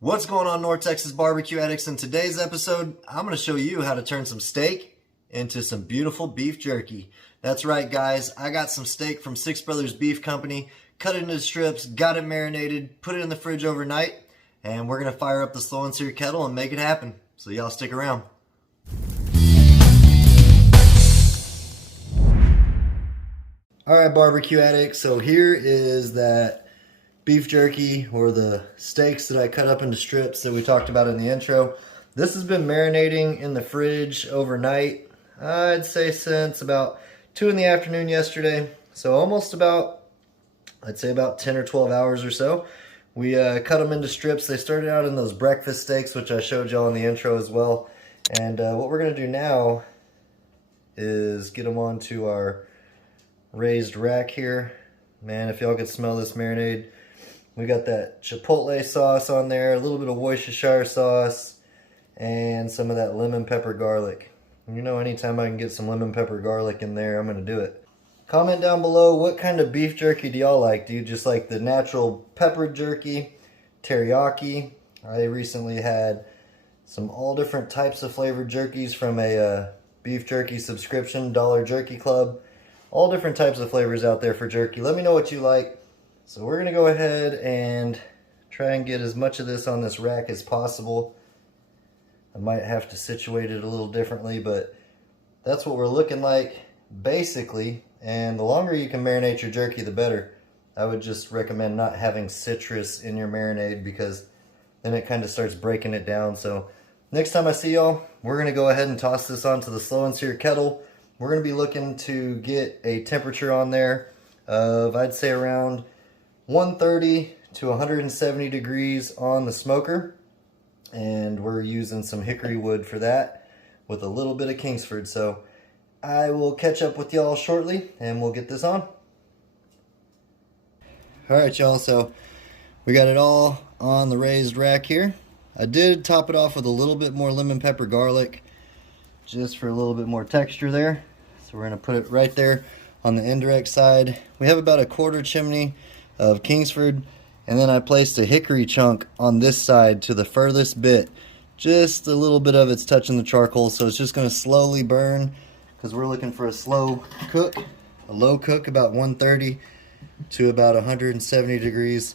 What's going on, North Texas barbecue addicts? In today's episode, I'm going to show you how to turn some steak into some beautiful beef jerky. That's right, guys. I got some steak from Six Brothers Beef Company, cut it into strips, got it marinated, put it in the fridge overnight, and we're going to fire up the slow and sear kettle and make it happen. So y'all stick around. All right, barbecue addicts. So here is that beef jerky, or the steaks that I cut up into strips that we talked about in the intro. This has been marinating in the fridge overnight, I'd say since about 2 in the afternoon yesterday. So almost about, I'd say about 10 or 12 hours or so. We cut them into strips. They started out in those breakfast steaks, which I showed y'all in the intro as well. And what we're gonna do now is get them onto our raised rack here. Man, if y'all could smell this marinade. We got that chipotle sauce on there, a little bit of Worcestershire sauce, and some of that lemon pepper garlic. You know, anytime I can get some lemon pepper garlic in there, I'm going to do it. Comment down below, what kind of beef jerky do y'all like? Do you just like the natural pepper jerky, teriyaki? I recently had some all different types of flavored jerkies from a beef jerky subscription, Dollar Jerky Club. All different types of flavors out there for jerky. Let me know what you like. So we're going to go ahead and try and get as much of this on this rack as possible. I might have to situate it a little differently, but that's what we're looking like basically. And the longer you can marinate your jerky, the better. I would just recommend not having citrus in your marinade, because then it kind of starts breaking it down. So next time I see y'all, we're going to go ahead and toss this onto the slow and sear kettle. We're going to be looking to get a temperature on there of, I'd say, around 130 to 170 degrees on the smoker, and we're using some hickory wood for that with a little bit of Kingsford. So I will catch up with y'all shortly and we'll get this on. Alright y'all, so we got it all on the raised rack here. I did top it off with a little bit more lemon pepper garlic just for a little bit more texture there. So we're going to put it right there on the indirect side. We have about a quarter chimney of Kingsford, and then I placed a hickory chunk on this side to the furthest bit. Just a little bit of it's touching the charcoal, so it's just going to slowly burn, because we're looking for a slow cook, a low cook, about 130 to about 170 degrees.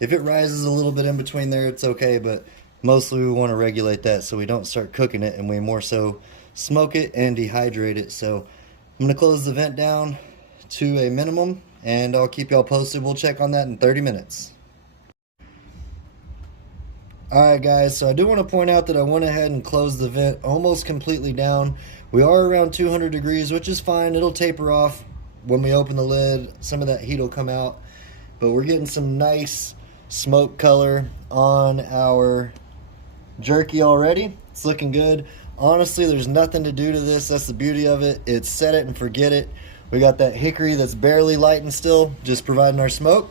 If it rises a little bit in between there, it's okay, but mostly we want to regulate that so we don't start cooking it and we more so smoke it and dehydrate it. So I'm going to close the vent down to a minimum, and I'll keep y'all posted. We'll check on that in 30 minutes. Alright guys, so I do want to point out that I went ahead and closed the vent almost completely down. We are around 200 degrees, which is fine. It'll taper off when we open the lid. Some of that heat will come out. But we're getting some nice smoke color on our jerky already. It's looking good. Honestly, there's nothing to do to this. That's the beauty of it. It's set it and forget it. We got that hickory that's barely lighting still, just providing our smoke.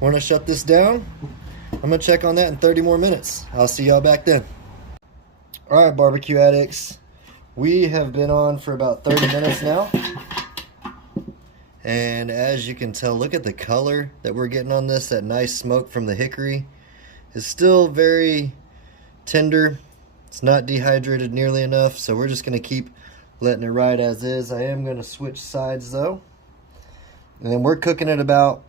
We're going to shut this down. I'm going to check on that in 30 more minutes. I'll see y'all back then. Alright, barbecue addicts. We have been on for about 30 minutes now. And as you can tell, look at the color that we're getting on this. That nice smoke from the hickory is still very tender. It's not dehydrated nearly enough, so we're just going to keep letting it ride as is. I am going to switch sides though. And then we're cooking it about,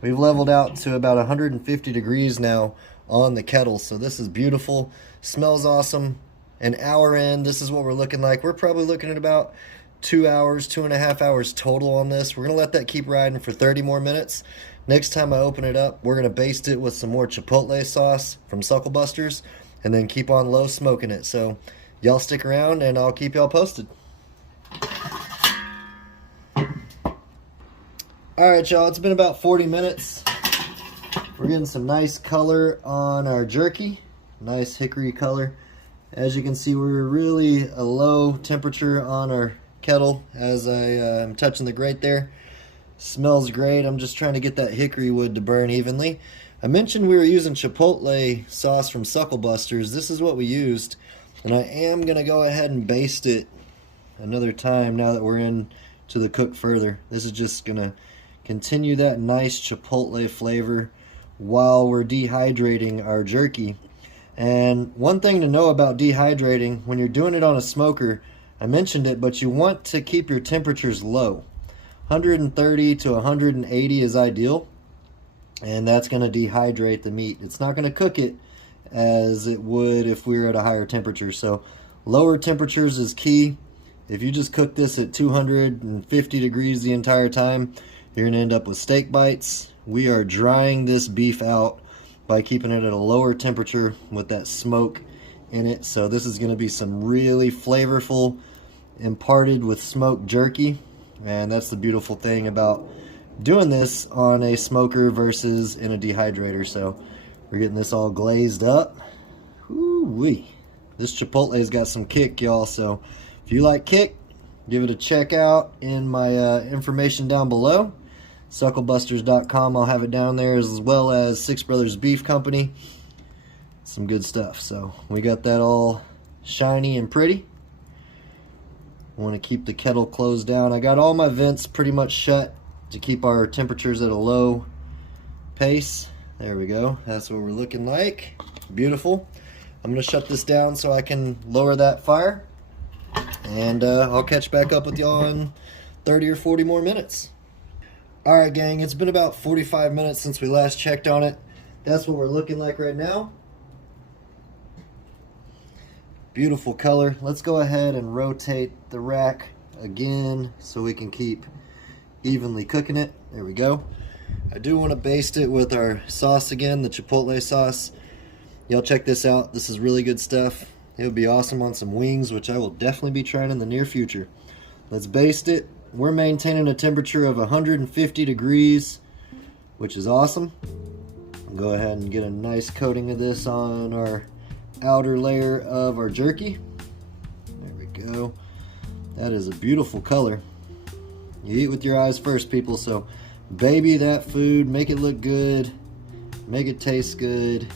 we've leveled out to about 150 degrees now on the kettle. So this is beautiful. Smells awesome. An hour in, this is what we're looking like. We're probably looking at about 2 hours, 2.5 hours total on this. We're going to let that keep riding for 30 more minutes. Next time I open it up, we're going to baste it with some more chipotle sauce from Suckle Busters, and then keep on low smoking it. So y'all stick around and I'll keep y'all posted. Alright y'all, it's been about 40 minutes. We're getting some nice color on our jerky. Nice hickory color. As you can see, we're really a low temperature on our kettle as I am touching the grate there. Smells great. I'm just trying to get that hickory wood to burn evenly. I mentioned we were using chipotle sauce from Suckle Busters. This is what we used. And I am going to go ahead and baste it another time now that we're into the cook further. This is just going to continue that nice chipotle flavor while we're dehydrating our jerky. And one thing to know about dehydrating, when you're doing it on a smoker, I mentioned it, but you want to keep your temperatures low. 130 to 180 is ideal, and that's going to dehydrate the meat. It's not going to cook it as it would if we were at a higher temperature. So lower temperatures is key. If you just cook this at 250 degrees the entire time, you're going to end up with steak bites. We are drying this beef out by keeping it at a lower temperature with that smoke in it. So this is going to be some really flavorful, imparted with smoked jerky. And that's the beautiful thing about doing this on a smoker versus in a dehydrator. So we're getting this all glazed up. Woo-wee. This Chipotle's got some kick, y'all. So if you like kick, give it a check out in my information down below. Sucklebusters.com, I'll have it down there, as well as Six Brothers Beef Company. Some good stuff. So we got that all shiny and pretty. Want to keep the kettle closed down. I got all my vents pretty much shut to keep our temperatures at a low pace. There we go. That's what we're looking like. Beautiful. I'm going to shut this down so I can lower that fire. And I'll catch back up with y'all in 30 or 40 more minutes. Alright gang, it's been about 45 minutes since we last checked on it. That's what we're looking like right now. Beautiful color. Let's go ahead and rotate the rack again so we can keep evenly cooking it. There we go. I do want to baste it with our sauce again, the Chipotle sauce. Y'all check this out. This is really good stuff. It would be awesome on some wings, which I will definitely be trying in the near future. Let's baste it. We're maintaining a temperature of 150 degrees, which is awesome. I'll go ahead and get a nice coating of this on our outer layer of our jerky. There we go. That is a beautiful color. You eat with your eyes first, people, so baby that food, make it look good, make it taste good.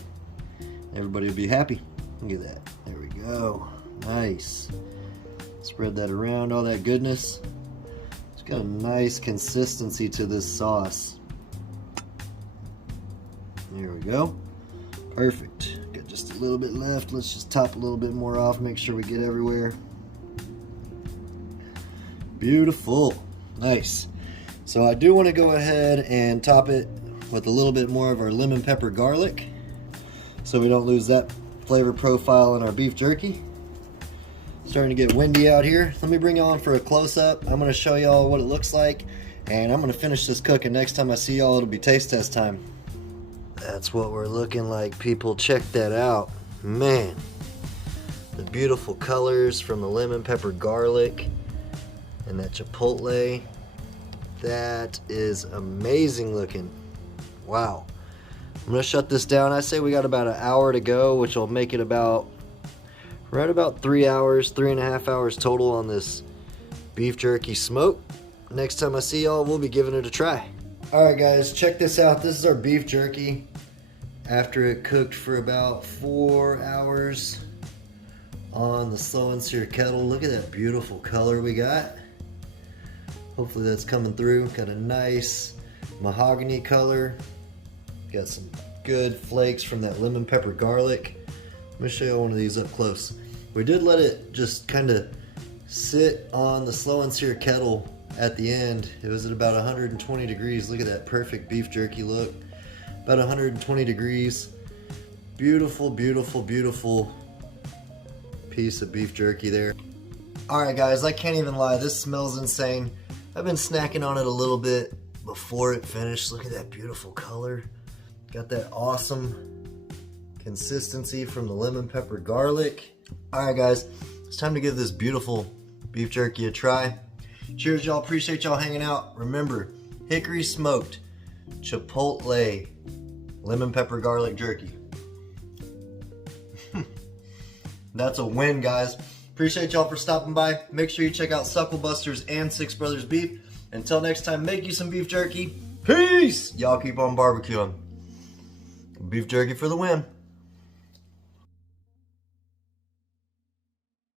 Everybody will be happy. Look at that. There we go. Nice. Spread that around, all that goodness. It's got a nice consistency to this sauce. There we go. Perfect. Got just a little bit left. Let's just top a little bit more off, make sure we get everywhere. Beautiful. Nice. So I do want to go ahead and top it with a little bit more of our lemon pepper garlic so we don't lose that flavor profile in our beef jerky. Starting to get windy out here. Let me bring you on for a close-up. I'm going to show y'all what it looks like, and I'm going to finish this cooking. Next time I see y'all, it'll be taste test time. That's what we're looking like, people. Check that out. Man, the beautiful colors from the lemon pepper garlic and that chipotle. That is amazing looking. Wow. I'm going to shut this down. I say we got about an hour to go, which will make it about right about 3 hours, 3.5 hours total on this beef jerky smoke. Next time I see y'all, we'll be giving it a try. Alright guys, check this out. This is our beef jerky after it cooked for about 4 hours on the slow and sear kettle. Look at that beautiful color we got. Hopefully that's coming through. Got a nice mahogany color. Got some good flakes from that lemon pepper garlic. Let me show you one of these up close. We did let it just kind of sit on the slow and sear kettle at the end. It was at about 120 degrees. Look at that perfect beef jerky look. About 120 degrees. Beautiful, beautiful, beautiful piece of beef jerky there. Alright guys, I can't even lie. This smells insane. I've been snacking on it a little bit before it finished. Look at that beautiful color. Got that awesome consistency from the lemon pepper garlic. Alright guys, it's time to give this beautiful beef jerky a try. Cheers y'all, appreciate y'all hanging out. Remember, hickory smoked chipotle lemon pepper garlic jerky. That's a win guys. Appreciate y'all for stopping by. Make sure you check out Sucklebusters and Six Brothers Beef. Until next time, make you some beef jerky. Peace! Y'all keep on barbecuing. Beef jerky for the win.